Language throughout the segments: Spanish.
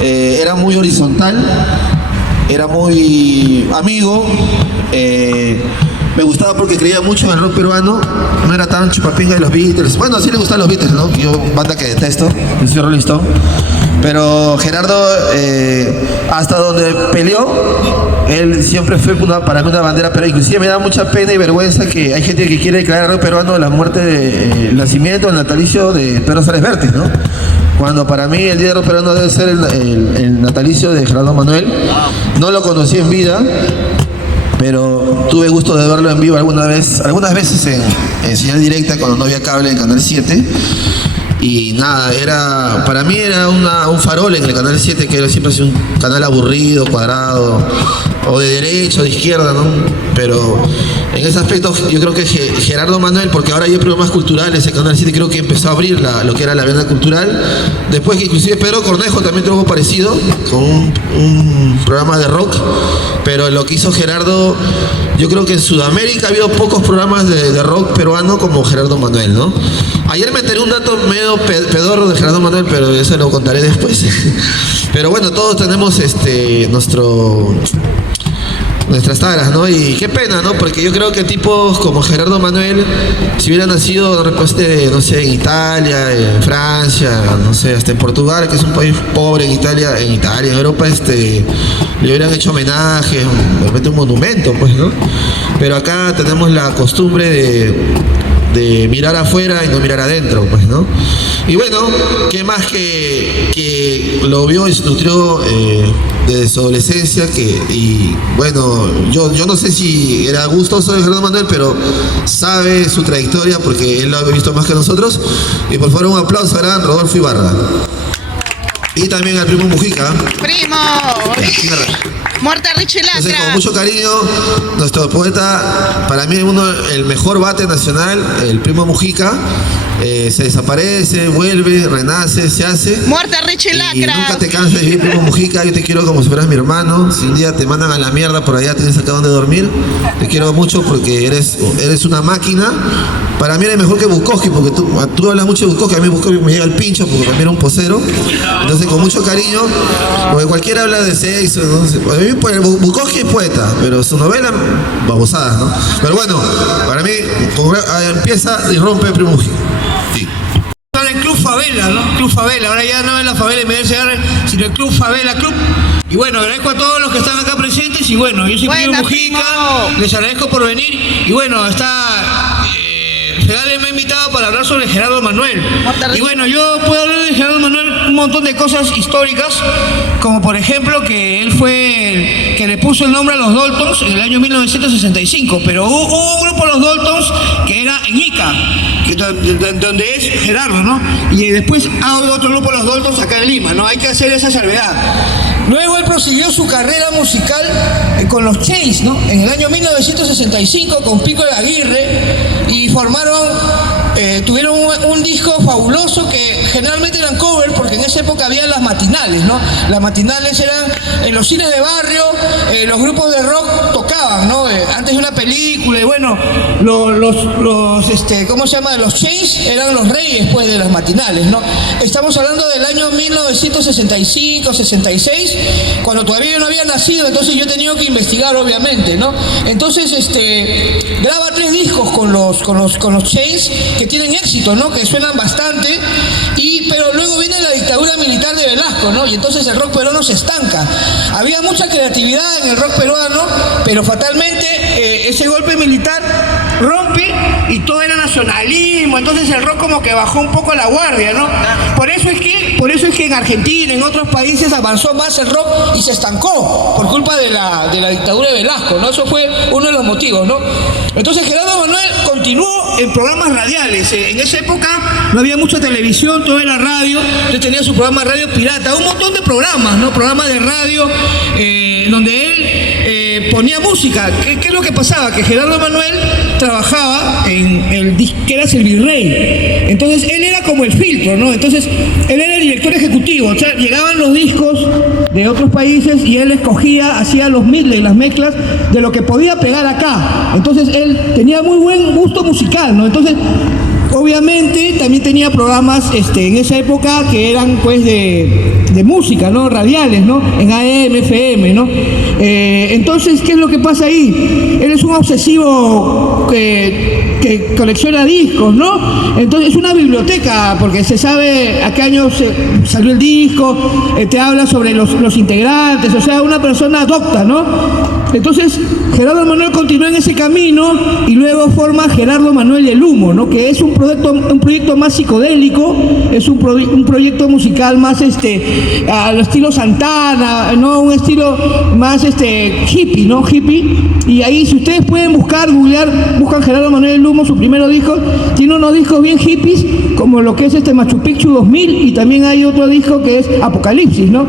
era muy horizontal, era muy amigo, me gustaba porque creía mucho en el rock peruano, no era tan chupapinga de los Beatles. Bueno, sí le gustan los Beatles, ¿no? Yo, banda que detesto, yo soy Rolling Stone. Pero Gerardo, hasta donde peleó, él siempre fue para mí una bandera, pero inclusive me da mucha pena y vergüenza que hay gente que quiere declarar el rock peruano la muerte, el nacimiento, el natalicio de Pedro Suárez Vértiz, ¿no? Cuando para mí el día del rock peruano debe ser el natalicio de Gerardo Manuel. No lo conocí en vida, pero tuve gusto de verlo en vivo algunas veces en señal directa cuando no había cable en Canal 7. Y nada, para mí era un farol en el Canal 7, que era siempre un canal aburrido, cuadrado, o de derecha o de izquierda, ¿no? Pero en ese aspecto yo creo que Gerardo Manuel, porque ahora hay programas culturales, el Canal 7 creo que empezó a abrir lo que era la vena cultural, después que inclusive Pedro Cornejo también tuvo algo parecido, con un programa de rock, pero lo que hizo Gerardo, yo creo que en Sudamérica ha habido pocos programas de rock peruano como Gerardo Manuel, ¿no? Ayer me enteré un dato medio pedorro de Gerardo Manuel, pero eso lo contaré después. Pero bueno, todos tenemos nuestras taras, ¿no? Y qué pena, ¿no? Porque yo creo que tipos como Gerardo Manuel, si hubieran nacido, no sé, en Italia, en Francia, no sé, hasta en Portugal, que es un país pobre, en Italia, en Europa, le hubieran hecho homenaje, realmente un monumento, pues, ¿no? Pero acá tenemos la costumbre de mirar afuera y no mirar adentro, pues, ¿no? Y bueno, qué más que lo vio y se nutrió desde su adolescencia, y bueno, yo no sé si era gustoso de Gerardo Manuel, pero sabe su trayectoria porque él lo ha visto más que nosotros. Y por favor, un aplauso a gran Rodolfo Ibarra. Y también al primo Mujica. ¡Primo! Muerte a Richie Lacra. Entonces, con mucho cariño, nuestro poeta, para mí el mejor bate nacional, el primo Mujica, se desaparece, vuelve, renace, se hace. Muerte a Richie Lacra. Y nunca te canses de vivir, primo Mujica. Yo te quiero como si fueras mi hermano. Si un día te mandan a la mierda por allá, tienes acá donde dormir. Te quiero mucho porque eres una máquina. Para mí eres mejor que Bukowski, porque tú hablas mucho de Bukowski. A mí Bukowski me llega al pincho porque para mí era un posero. Entonces, con mucho cariño, porque cualquiera habla de sexo, ¿no? A mí, pues, Bukowski es poeta, pero su novela, babosadas, ¿no? Pero bueno, para mí, empieza y rompe Primo Mujica. Sí. El Club Favela, ¿no? Club Favela, ahora ya no es la favela inmediata, sino el Club Favela Club. Y bueno, agradezco a todos los que están acá presentes. Y bueno, yo soy Primo Mujica, les agradezco por venir. Y bueno, Fegales me ha invitado para hablar sobre Gerardo Manuel. Y bueno, yo puedo hablar de Gerardo Manuel un montón de cosas históricas, como por ejemplo que él fue el que le puso el nombre a los Daltons en el año 1965, pero hubo un grupo de los Daltons que era en Ica, donde es Gerardo, ¿no? Y después hubo otro grupo de los Daltons acá en Lima, ¿no? Hay que hacer esa salvedad. Luego él prosiguió su carrera musical con los Chains, ¿no? En el año 1965 con Pico de Aguirre, y tuvieron un disco fabuloso que generalmente eran covers, porque en esa época había las matinales, ¿no? Las matinales eran en los cines de barrio, los grupos de rock tocaban, ¿no? Antes de una película, y bueno, ¿cómo se llama? Los Chains eran los reyes, pues, de las matinales, ¿no? Estamos hablando del año 1965, 66, cuando todavía yo no había nacido, entonces yo he tenido que investigar, obviamente, ¿no? Entonces, graba 3 discos con los Chains que tienen éxito, ¿no? Que suenan bastante, pero luego viene la dictadura militar de Velasco, ¿no? Y entonces el rock peruano se estanca. Había mucha creatividad en el rock peruano, pero fatalmente ese golpe militar rompe y todo era nacionalismo, entonces el rock como que bajó un poco la guardia, ¿no? Por eso es que en Argentina, en otros países avanzó más el rock y se estancó por culpa de la dictadura de Velasco, ¿no? Eso fue uno de los motivos, ¿no? Entonces Gerardo Manuel continuó en programas radiales. En esa época no había mucha televisión, todo era radio. Entonces tenía su programa de radio pirata, un montón de programas, ¿no? Programas de radio donde él ponía música. ¿Qué es lo que pasaba? Que Gerardo Manuel trabajaba en el disqueras El Virrey. Entonces él era como el filtro, ¿no? Entonces él era el director ejecutivo. O sea, llegaban los discos de otros países y él escogía, hacía los midley, las mezclas de lo que podía pegar acá. Entonces él tenía muy buen gusto musical, ¿no? Entonces Obviamente también tenía programas en esa época que eran pues de música, ¿no? Radiales, ¿no? En AM, FM, ¿no? Entonces, ¿qué es lo que pasa ahí? Él es un obsesivo que colecciona discos, ¿no? Entonces es una biblioteca, porque se sabe a qué año salió el disco, te habla sobre los integrantes, o sea, una persona docta, ¿no? Entonces, Gerardo Manuel continuó en ese camino y luego forma Gerardo Manuel y el Humo, ¿no? Que es un proyecto más psicodélico, es un proyecto musical más al estilo Santana, ¿no? Un estilo más hippie, ¿no? Hippie. Y ahí, si ustedes pueden buscan Gerardo Manuel y el Humo, su primer disco, tiene unos discos bien hippies, como lo que es Machu Picchu 2000, y también hay otro disco que es Apocalipsis, ¿no?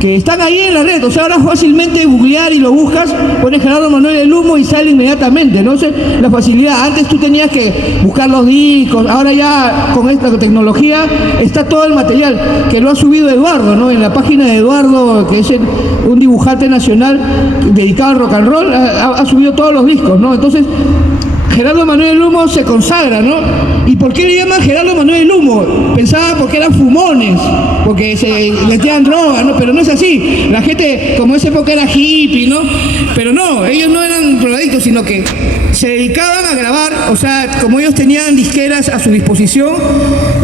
Que están ahí en la red, o sea, ahora fácilmente googlear y lo buscas, pones Gerardo Manuel y el Humo y sale inmediatamente, ¿no? O sea, la facilidad, antes tú tenías que buscar los discos, ahora ya con esta tecnología está todo el material, que lo ha subido Eduardo, ¿no? En la página de Eduardo, que es un dibujante nacional dedicado al rock and roll, ha subido todos los discos, ¿no? Entonces, Gerardo Manuel el Humo se consagra, ¿no? ¿Y por qué le llaman Gerardo Manuel el Humo? Pensaba porque eran fumones, porque se metían drogas, ¿no? Pero no es así. La gente, como esa época era hippie, ¿no? Pero no, ellos no eran drogadictos, sino que se dedicaban a grabar, o sea, como ellos tenían disqueras a su disposición,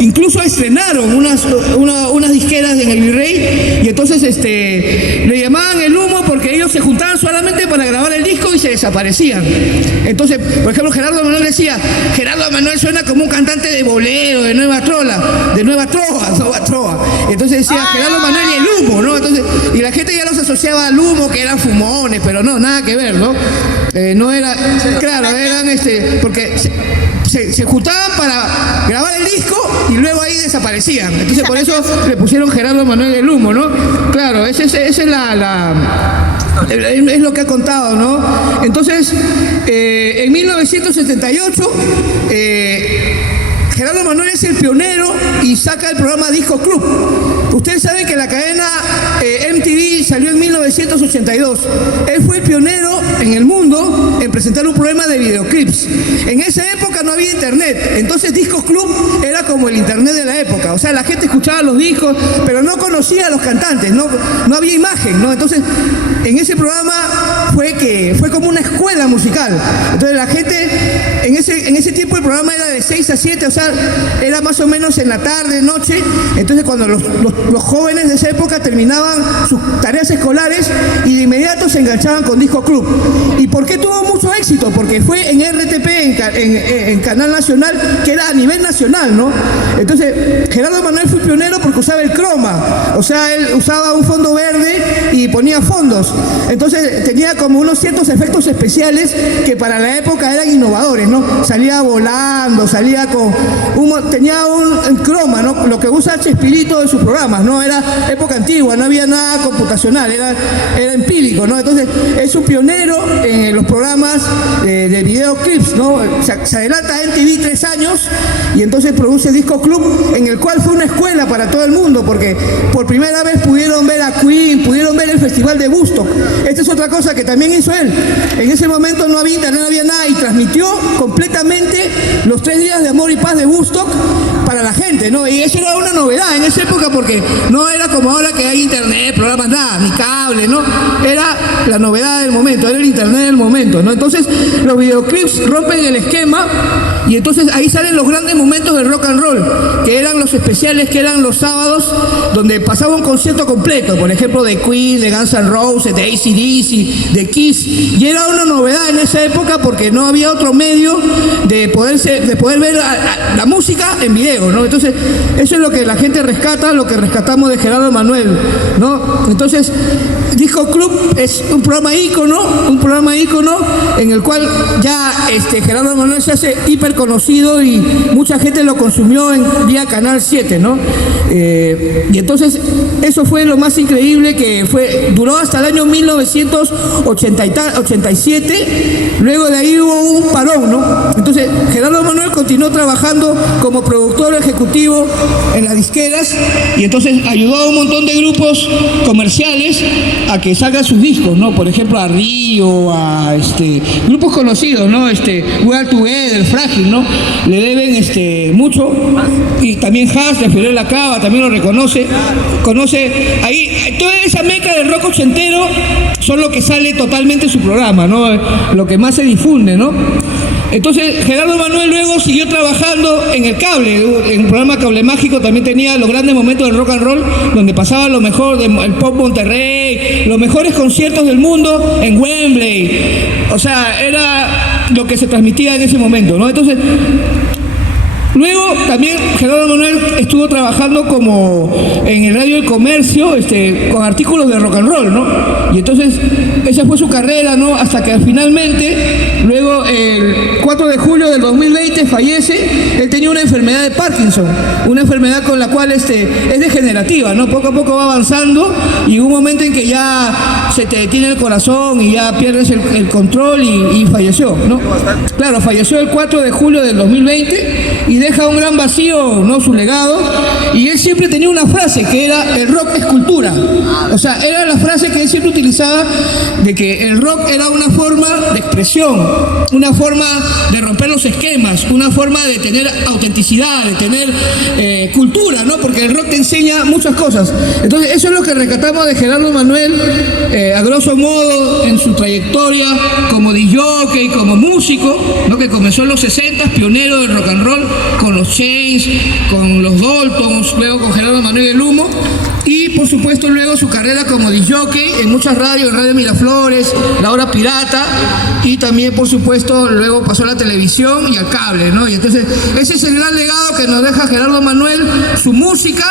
incluso estrenaron unas disqueras en el Virrey, y entonces le llamaban el Humo porque ellos se juntaban solamente para grabar el disco y se desaparecían. Entonces, por ejemplo, Gerardo Manuel decía, Gerardo Manuel suena como un cantante de bolero, de Nueva Trova. Entonces decía, Gerardo Manuel y el Humo, ¿no? Entonces, y la gente ya los asociaba al Humo, que eran fumones, pero no, nada que ver, ¿no? No era, claro, eran porque se juntaban para grabar el disco y luego ahí desaparecían. Entonces por eso le pusieron Gerardo Manuel y el Humo, ¿no? Claro, esa es es lo que ha contado, ¿no? Entonces, en 1978, Gerardo Manuel es el pionero y saca el programa Disco Club. Ustedes saben que la cadena MTV salió en 1982. Él fue el pionero en el mundo en presentar un programa de videoclips. En esa época no había internet, entonces Disco Club era como el internet de la época. O sea, la gente escuchaba los discos, pero no conocía a los cantantes, no había imagen, ¿no? Entonces, en ese programa fue como una escuela musical. Entonces la gente, en ese tiempo el programa era de 6 a 7, o sea, era más o menos en la tarde, noche. Entonces cuando los jóvenes de esa época terminaban sus tareas escolares y de inmediato se enganchaban con Disco Club. ¿Y por qué tuvo mucho éxito? Porque fue en RTP, en Canal Nacional, que era a nivel nacional, ¿no? Entonces Gerardo Manuel fue pionero porque usaba el croma, o sea, él usaba un fondo verde y ponía fondos. Entonces tenía como unos ciertos efectos especiales que para la época eran innovadores, ¿no? Salía volando, salía tenía un croma, ¿no? Lo que usa Chespirito en sus programas, ¿no? Era época antigua, no había nada computacional, era empírico, ¿no? Entonces es un pionero en los programas de videoclips, ¿no? Se adelanta a MTV 3 años y entonces produce Disco Club, en el cual fue una escuela para todo el mundo, porque por primera vez pudieron ver a Queen, pudieron ver el festival de Woodstock. Esta es otra cosa que también hizo él. En ese momento no había internet, no había nada, y transmitió completamente los 3 días de amor y paz de Woodstock para la gente, ¿no? Y eso era una novedad en esa época, porque no era como ahora que hay internet, programas, nada, ni cable, ¿no? Era la novedad del momento, era el internet del momento, ¿no? Entonces los videoclips rompen el esquema y entonces ahí salen los grandes momentos del rock and roll, que eran los especiales, que eran los sábados, donde pasaba un concierto completo, por ejemplo, de Queen, de Guns N' Roses, de AC/DC, de Kiss, y era una novedad en esa época porque no había otro medio de poder ver la música en video, ¿no? Entonces eso es lo que la gente rescata, lo que rescatamos de Gerardo Manuel, ¿no? Entonces Disco Club es un programa ícono en el cual ya Gerardo Manuel se hace hiper conocido y mucha gente lo consumió vía Canal 7, ¿no? Y entonces eso fue lo más increíble, que duró hasta el año 1987, luego de ahí hubo un parón, ¿no? Entonces Gerardo Manuel continuó trabajando como productor ejecutivo en las disqueras y entonces ayudó a un montón de grupos comerciales a que salgan sus discos, ¿no? Por ejemplo, a Río, a grupos conocidos, ¿no? We Are Together, Frágil, alguien, ¿no? Le deben mucho, y también Haas, de Fiorella Cava, también lo reconoce, conoce, ahí, toda esa meca del rock ochentero son lo que sale totalmente en su programa, ¿no? Lo que más se difunde, ¿no? Entonces Gerardo Manuel luego siguió trabajando en el cable, en el programa Cable Mágico también tenía los grandes momentos del rock and roll, donde pasaba lo mejor del pop Monterrey, los mejores conciertos del mundo en Wembley, o sea, era lo que se transmitía en ese momento, ¿no? Entonces, luego también Gerardo Manuel estuvo trabajando como en el Radio del Comercio, con artículos de rock and roll, ¿no? Y entonces esa fue su carrera, ¿no? Hasta que finalmente, luego el 4 de julio del 2020 fallece. Él tenía una enfermedad de Parkinson, una enfermedad con la cual es degenerativa, ¿no? Poco a poco va avanzando y un momento en que ya se te detiene el corazón y ya pierdes el control y falleció, ¿no? Claro, falleció el 4 de julio del 2020 y deja un gran vacío, ¿no? Su legado. Y él siempre tenía una frase que era: el rock es cultura. O sea, era la frase que él siempre utilizaba, de que el rock era una forma de expresión, una forma de romper los esquemas, una forma de tener autenticidad, de tener cultura, ¿no? Porque el rock te enseña muchas cosas. Entonces eso es lo que rescatamos de Gerardo Manuel, a grosso modo, en su trayectoria como DJ, como músico, ¿no? Que comenzó en los 60, pionero del rock and roll, con los Chains, con los Daltons, luego con Gerardo Manuel El Humo, y por supuesto luego su carrera como DJ en muchas radios, en Radio Miraflores, La Hora Pirata, y también por supuesto luego pasó a la televisión y al cable, ¿no? Y entonces ese es el gran legado que nos deja Gerardo Manuel, su música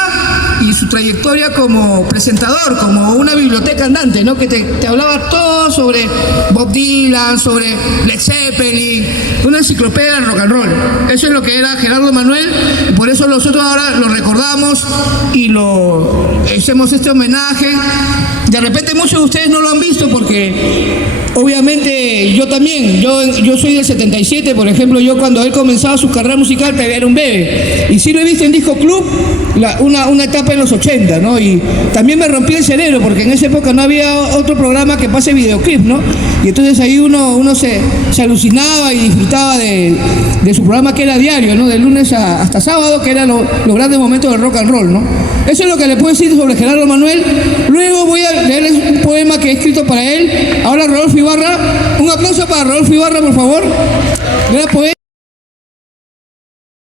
y su trayectoria como presentador, como una biblioteca andante, ¿no? Que te hablaba todo sobre Bob Dylan, sobre Led Zeppelin, una enciclopedia del rock and roll. Eso es lo que era Gerardo Manuel, y por eso nosotros ahora lo recordamos y hacemos este homenaje. De repente muchos de ustedes no lo han visto porque obviamente yo también, yo soy del 77, por ejemplo. Yo cuando él comenzaba su carrera musical todavía era un bebé, y sí lo he visto en Disco Club, una etapa en los 80, ¿no? Y también me rompí el cerebro porque en esa época no había otro programa que pase videoclip, ¿no? Y entonces ahí uno se alucinaba y disfrutaba de su programa, que era diario, ¿no? De lunes hasta sábado, que eran los grandes momentos del rock and roll, ¿no? Eso es lo que le puedo decir sobre Gerardo Manuel. Luego voy a leerles un poema que he escrito para él. Ahora Rodolfo Ibarra, un aplauso para Rodolfo Ibarra, por favor. Gran poeta.